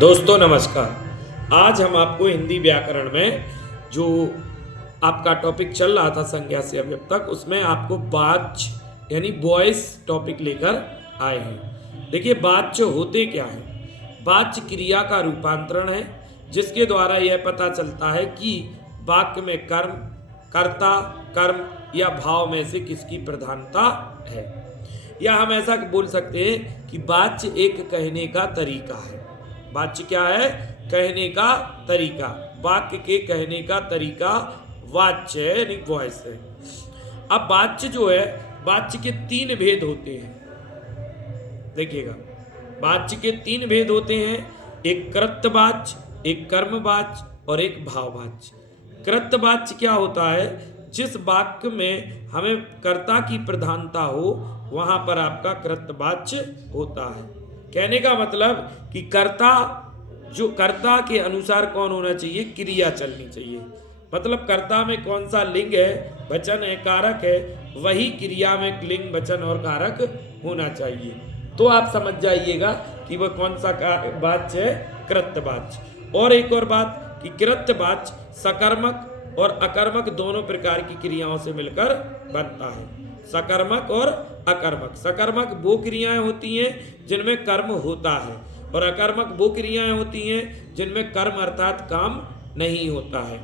दोस्तों नमस्कार। आज हम आपको हिंदी व्याकरण में जो आपका टॉपिक चल रहा था संज्ञा से अवयव तक, उसमें आपको वाच्य यानी वॉइस टॉपिक लेकर आए हैं। देखिए, वाच्य होते क्या है। वाच्य क्रिया का रूपांतरण है जिसके द्वारा यह पता चलता है कि वाक्य में कर्म, कर्ता, कर्म या भाव में से किसकी प्रधानता है। या हम ऐसा बोल सकते हैं कि वाच्य एक कहने का तरीका है। वाच्य क्या है? कहने का तरीका। वाक्य के कहने का तरीका वाच्य है यानी वॉइस है। अब वाच्य जो है, वाच्य के तीन भेद होते हैं। देखिएगा, वाच्य के तीन भेद होते हैं, एक कृतवाच्य, एक कर्मवाच्य और एक भाववाच्य। कृतवाच्य क्या होता है? जिस वाक्य में हमें कर्ता की प्रधानता हो वहां पर आपका कृतवाच्य होता है। कहने का मतलब कि कर्ता, जो कर्ता के अनुसार कौन होना चाहिए? क्रिया चलनी चाहिए। मतलब कर्ता में कौन सा लिंग है, वचन है, कारक है, वही क्रिया में लिंग, वचन और कारक होना चाहिए। तो आप समझ जाइएगा कि वह कौन सा वाच्य है? कृतवाच्य। और एक और बात कि कृतवाच्य सकर्मक और अकर्मक दोनों प्रकार की क्रियाओं से मिलकर बनता है। सकर्मक और अकर्मक। सकर्मक वो क्रियाएं होती हैं जिनमें कर्म होता है और अकर्मक वो क्रियाएं होती हैं जिनमें कर्म अर्थात काम नहीं होता है।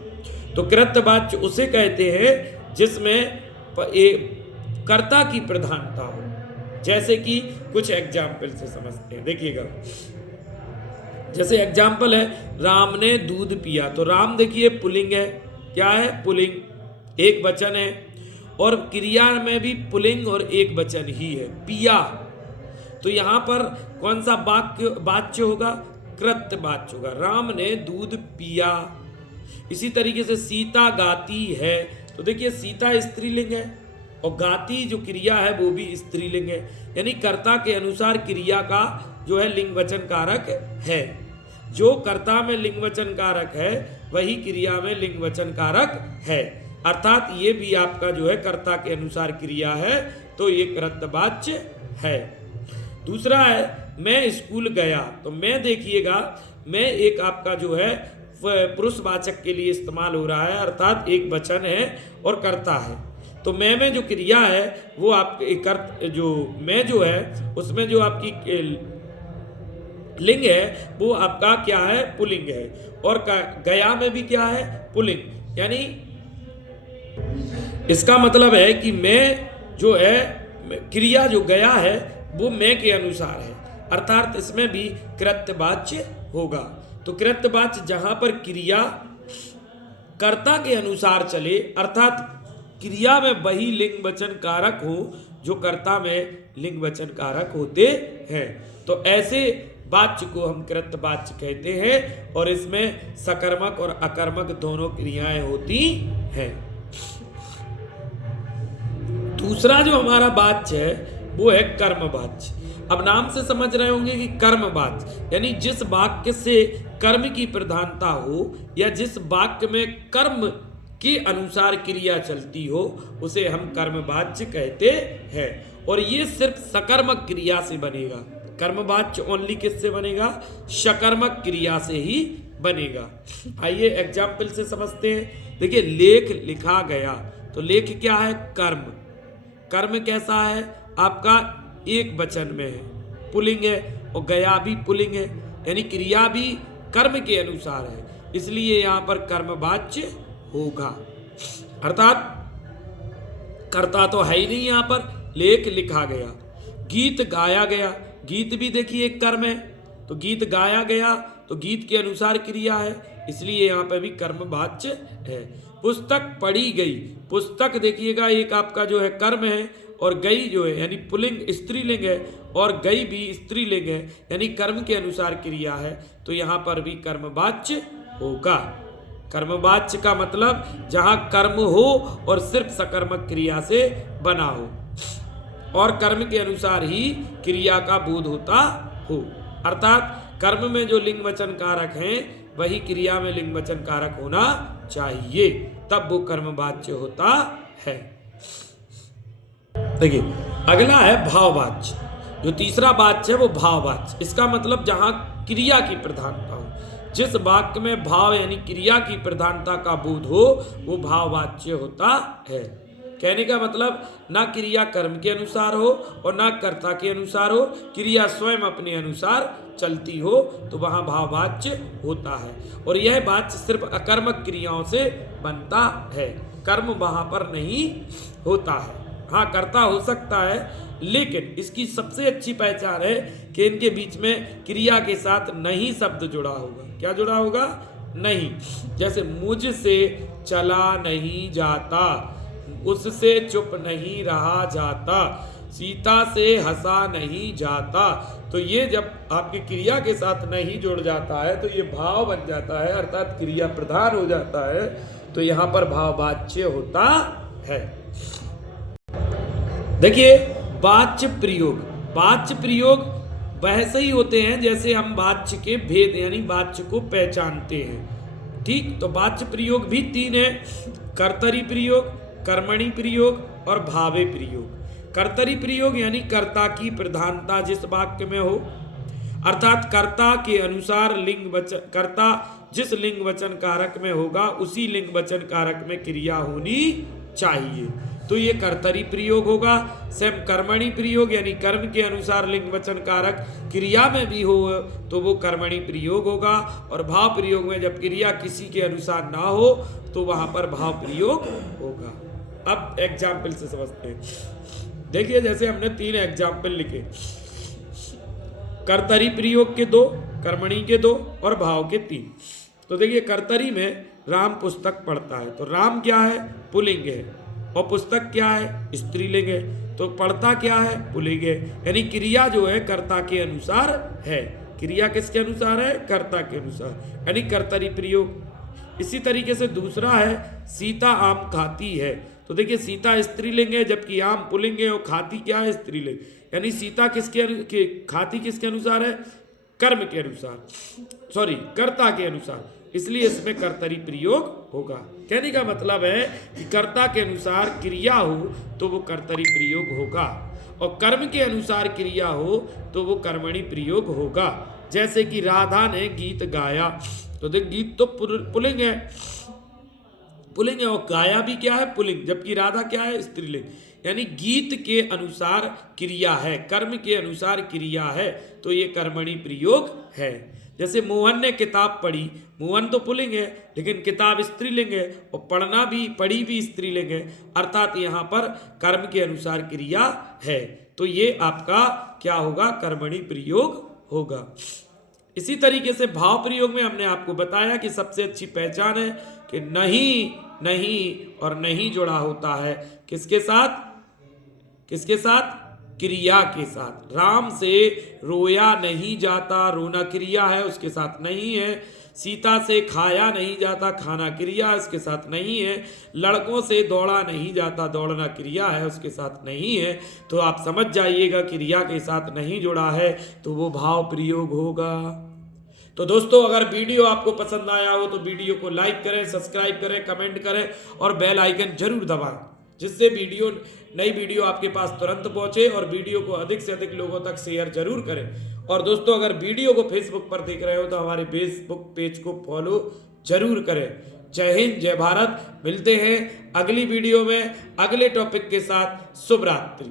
तो कृतवाच्य उसे कहते हैं जिसमें कर्ता की प्रधानता हो। जैसे कि कुछ एग्जाम्पल से समझते हैं। देखिएगा, जैसे एग्जाम्पल है, राम ने दूध पिया। तो राम देखिए पुल्लिंग है। क्या है? पुल्लिंग, एक वचन है। और क्रिया में भी पुल्लिंग और एक वचन ही है, पिया। तो यहां पर कौन सा वाच्य होगा? कृतवाच्य होगा। राम ने दूध पिया। इसी तरीके से सीता गाती है। तो देखिए, सीता स्त्रीलिंग है और गाती जो क्रिया है वो भी स्त्रीलिंग है। यानी कर्ता के अनुसार क्रिया का जो है लिंग वचन कारक है। जो कर्ता में लिंग वचन कारक है वही क्रिया में लिंग वचन कारक है। अर्थात ये भी आपका जो है कर्ता के अनुसार क्रिया है, तो ये कृतवाच्य है। दूसरा है, मैं स्कूल गया। तो मैं देखिएगा, मैं एक आपका जो है पुरुषवाचक के लिए इस्तेमाल हो रहा है, अर्थात एक वचन है और कर्ता है। तो मैं में जो क्रिया है वो आपके जो मैं जो है उसमें जो आपकी लिंग है वो आपका क्या है? पुल्लिंग है। और गया में भी क्या है? पुल्लिंग। यानी इसका मतलब है कि मैं जो है, क्रिया जो गया है वो मैं के अनुसार है, अर्थात इसमें भी कृतवाच्य होगा। तो कृतवाच्य जहां पर क्रिया कर्ता के अनुसार चले, अर्थात क्रिया में वही लिंग वचन कारक हो जो कर्ता में लिंग वचन कारक होते हैं, तो ऐसे वाच्य को हम कृतवाच्य कहते हैं। और इसमें सकर्मक और अकर्मक दोनों क्रियाएं होती हैं। दूसरा जो हमारा वाच्य है वो है कर्मवाच्य। अब नाम से समझ रहे होंगे कि कर्मवाच्य यानी जिस वाक्य से कर्म की प्रधानता हो या जिस वाक्य में कर्म के अनुसार क्रिया चलती हो उसे हम कर्मवाच्य कहते हैं। और ये सिर्फ सकर्मक क्रिया से बनेगा। कर्मवाच्य ओनली किससे बनेगा? सकर्मक क्रिया से ही बनेगा। आइए एग्जाम्पल से समझते हैं। देखिए, लेख लिखा गया। तो लेख क्या है? कर्म। कर्म कैसा है? आपका एक वचन में है, पुल्लिंग है, और गया भी पुल्लिंग है, यानी क्रिया भी कर्म के अनुसार है, इसलिए यहां पर कर्मवाच्य होगा। अर्थात कर्ता तो है ही नहीं यहां पर। लेख लिखा गया, गीत गाया गया। गीत भी देखिए एक कर्म है, तो गीत गाया गया तो गीत के अनुसार क्रिया है, इसलिए यहां पर भी कर्मवाच्य है। पुस्तक पढ़ी गई। पुस्तक देखिएगा एक आपका जो है कर्म है और गई जो है यानी पुल्लिंग स्त्रीलिंग है और गई भी स्त्रीलिंग है, यानी कर्म के अनुसार क्रिया है, तो यहां पर भी कर्मवाच्य होगा। कर्मवाच्य का मतलब जहां कर्म हो और सिर्फ सकर्मक क्रिया से बना हो और कर्म के अनुसार ही क्रिया का बोध होता हो। अर्थात कर्म में जो लिंग वचन कारक हैं वही क्रिया में लिंग वचन कारक होना चाहिए, तब वो कर्मवाच्य होता है। देखिए, अगला है भाववाच्य। जो तीसरा वाच्य है वो भाववाच्य। इसका मतलब जहां क्रिया की प्रधानता हो। जिस वाक्य में भाव यानी क्रिया की प्रधानता का बोध हो वो भाववाच्य होता है। कहने का मतलब ना क्रिया कर्म के अनुसार हो और ना कर्ता के अनुसार हो, क्रिया स्वयं अपने अनुसार चलती हो तो वहां भाववाच्य होता है। और यह वाच्य सिर्फ अकर्मक क्रियाओं से बनता है, कर्म वहां पर नहीं होता है। हाँ, कर्ता हो सकता है, लेकिन इसकी सबसे अच्छी पहचान है कि इनके बीच में क्रिया के साथ नहीं शब्द जुड़ा होगा। क्या जुड़ा होगा? नहीं। जैसे मुझसे चला नहीं जाता, उससे चुप नहीं रहा जाता, सीता से हंसा नहीं जाता। तो ये जब आपकी क्रिया के साथ नहीं जुड़ जाता है तो ये भाव बन जाता है, अर्थात क्रिया प्रधान हो जाता है, तो यहाँ पर भाववाच्य होता है। देखिए वाच्य प्रयोग, वाच्य प्रयोग वैसे ही होते हैं जैसे हम वाच्य के भेद यानी वाच्य को पहचानते हैं। ठीक, तो वाच्य प्रयोग भी तीन है, कर्तरी प्रयोग, कर्मणि प्रयोग और भावे प्रयोग। कर्तरी प्रयोग यानी कर्ता की प्रधानता जिस वाक्य में हो, अर्थात कर्ता के अनुसार लिंग वचन, कर्ता जिस लिंग वचन कारक में होगा उसी लिंग वचन कारक में क्रिया होनी चाहिए, तो ये कर्तरी प्रयोग होगा। सेम कर्मणि प्रयोग यानी कर्म के अनुसार लिंग वचन कारक क्रिया में भी हो तो वो कर्मणि प्रयोग होगा। और भाव प्रयोग में जब क्रिया किसी के अनुसार ना हो तो वहां पर भाव प्रयोग होगा। अब एग्जाम्पल से समझते हैं। देखिए जैसे हमने 3 एग्जाम्पल लिखे, कर्तरी प्रयोग के 2, कर्मणि के 2 और भाव के 3। तो देखिए कर्तरी में राम पुस्तक पढ़ता है, तो राम क्या है? पुल्लिंग है, और पुस्तक क्या है? स्त्रीलिंग है, तो पढ़ता क्या है? पुल्लिंग है। यानी क्रिया जो है कर्ता के अनुसार है। क्रिया किसके अनुसार है? कर्ता के अनुसार, यानी कर्तरी प्रयोग। इसी तरीके से दूसरा है सीता आम खाती है, तो देखिए सीता स्त्रीलिंग है जबकि आम पुल्लिंग है और खाती क्या है? स्त्रीलिंग। यानी सीता खाती किसके अनुसार है? कर्म के अनुसार, सॉरी कर्ता के अनुसार, इसलिए इसमें कर्तरी प्रयोग होगा। कहने का मतलब है कि कर्ता के अनुसार क्रिया हो तो वो कर्तरी प्रयोग होगा, और कर्म के अनुसार क्रिया हो तो वो कर्मणि प्रयोग होगा। जैसे कि राधा ने गीत गाया, तो देख गीत तो पुल्लिंग है, पुल्लिंग है, और गाया भी क्या है? पुल्लिंग, जबकि राधा क्या है? स्त्रीलिंग। यानी गीत के अनुसार क्रिया है, कर्म के अनुसार क्रिया है, तो ये कर्मणि प्रयोग है। जैसे मोहन ने किताब पढ़ी, मोहन तो पुल्लिंग है लेकिन किताब स्त्रीलिंग है, और पढ़ी भी स्त्रीलिंग है, अर्थात यहाँ पर कर्म के अनुसार क्रिया है, तो ये आपका क्या होगा? कर्मणि प्रयोग होगा। इसी तरीके से भाव प्रयोग में हमने आपको बताया कि सबसे अच्छी पहचान है कि नहीं, नहीं और नहीं जुड़ा होता है किसके साथ? किसके साथ? क्रिया के साथ। राम से रोया नहीं जाता, रोना क्रिया है, उसके साथ नहीं है। सीता से खाया नहीं जाता, खाना क्रिया, इसके साथ नहीं है। लड़कों से दौड़ा नहीं जाता, दौड़ना क्रिया है, उसके साथ नहीं है। तो आप समझ जाइएगा क्रिया के साथ नहीं जुड़ा है तो वो भाव प्रयोग होगा। तो दोस्तों अगर वीडियो आपको पसंद आया हो तो वीडियो को लाइक करें, सब्सक्राइब करें, कमेंट करें और बेल आइकन जरूर दबाएं, जिससे नई वीडियो आपके पास तुरंत पहुंचे, और वीडियो को अधिक से अधिक लोगों तक शेयर जरूर करें। और दोस्तों अगर वीडियो को फेसबुक पर देख रहे हो तो हमारे फेसबुक पेज को फॉलो जरूर करें। जय हिंद, जय भारत। मिलते हैं अगली वीडियो में अगले टॉपिक के साथ। शुभ रात्रि।